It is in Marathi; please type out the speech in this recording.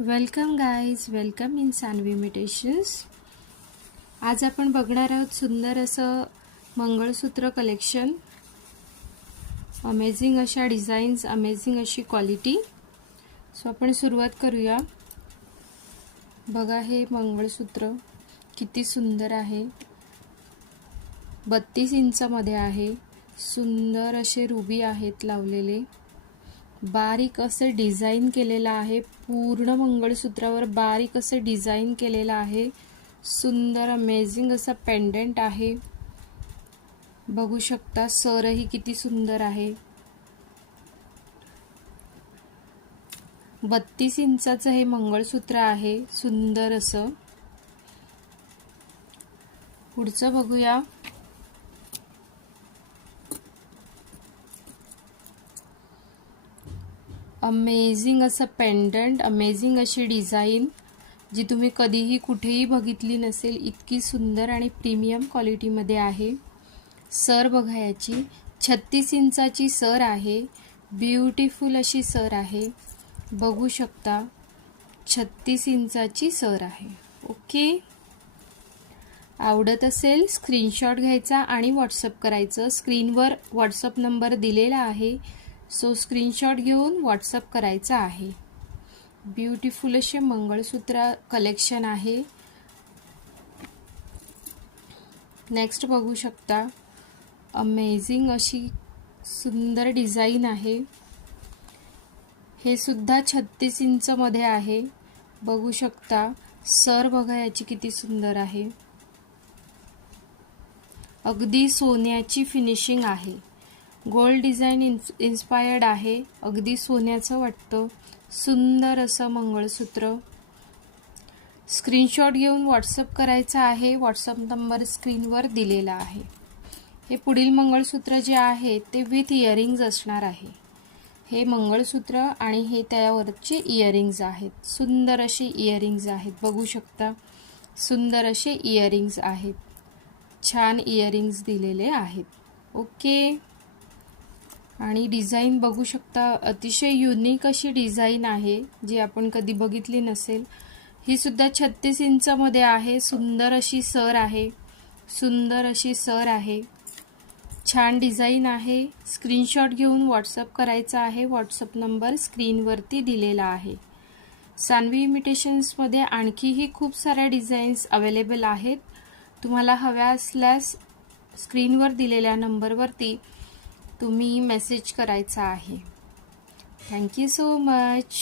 Welcome guys, welcome in Sanvi imitations. आज आपण बघणार आहोत सुंदर असं मंगळसूत्र कलेक्शन. अमेझिंग अशा डिझाईन्स, अमेझिंग अशी क्वालिटी. सो आपण सुरुवात करूया. बघा हे मंगळसूत्र किती सुंदर आहे. 32 इंचामध्ये आहे. सुंदर असे रुबी आहेत लावलेले. बारीक असे डिझाइन केलेला आहे. पूर्ण मंगळसूत्रावर बारीक असे डिझाइन केलेला आहे. सुंदर अमेझिंग असा पेंडंट आहे. बघू शकता सरही किती सुंदर आहे. 32 इंचाचं हे मंगळसूत्र आहे. सुंदर असं. पुढचं बघूया. अमेझिंग असं पेंडंट, अमेझिंग अशी डिझाइन जी तुम्ही कधीही कुठेही बघितली नसेल. इतकी सुंदर आणि प्रीमियम क्वालिटीमध्ये आहे. सर बघा याची 36 इंचाची सर आहे. ब्युटिफुल अशी सर आहे. बघू शकता 36 इंचाची सर आहे. ओके, आवडत असेल स्क्रीनशॉट घ्यायचा आणि व्हॉट्सअप करायचं. स्क्रीनवर व्हॉट्सअप नंबर दिलेला आहे. सो स्क्रीनशॉट घेऊन व्हॉट्सअप करायचा आहे. ब्युटिफुल असे मंगळसूत्र कलेक्शन आहे. नेक्स्ट बघू शकता अमेझिंग अशी सुंदर डिझाइन आहे. हे सुद्धा 36 इंचमध्ये आहे. बघू शकता सर बघा याची किती सुंदर आहे. अगदी सोन्याची फिनिशिंग आहे. गोल्ड डिझाइन इन्स्पायर्ड आहे. अगदी सोन्याचं वाटतं. सुंदर असं मंगळसूत्र. स्क्रीनशॉट घेऊन व्हॉट्सअप करायचा आहे. व्हॉट्सअप नंबर स्क्रीनवर दिलेला आहे. हे पुढील मंगळसूत्र जे आहे ते विथ इयरिंग्ज असणार आहे. हे मंगळसूत्र आणि हे त्यावरचे इयरिंग्ज आहेत. सुंदर असे इयरिंग्ज आहेत. बघू शकता सुंदर असे इयरिंग्ज आहेत. छान इयरिंग्ज दिलेले आहेत. ओके, आणि डिझाइन बघू शकता अतिशय युनिक अशी डिझाइन आहे जी आपण कधी बघितली नसेल. ही सुद्धा 36 इंचामध्ये आहे. सुंदर अशी सर आहे. सुंदर अशी सर आहे. छान डिझाइन आहे. स्क्रीनशॉट घेऊन व्हॉट्सअप करायचा आहे. व्हॉट्सअप नंबर स्क्रीनवरती दिलेला आहे. सानवी इमिटेशन्समध्ये आणखीही खूप साऱ्या डिझाईन्स अवेलेबल आहेत. तुम्हाला हव्या असल्यास स्क्रीनवर दिलेल्या नंबरवरती तुम्ही मेसेज करायचा आहे. Thank you so much.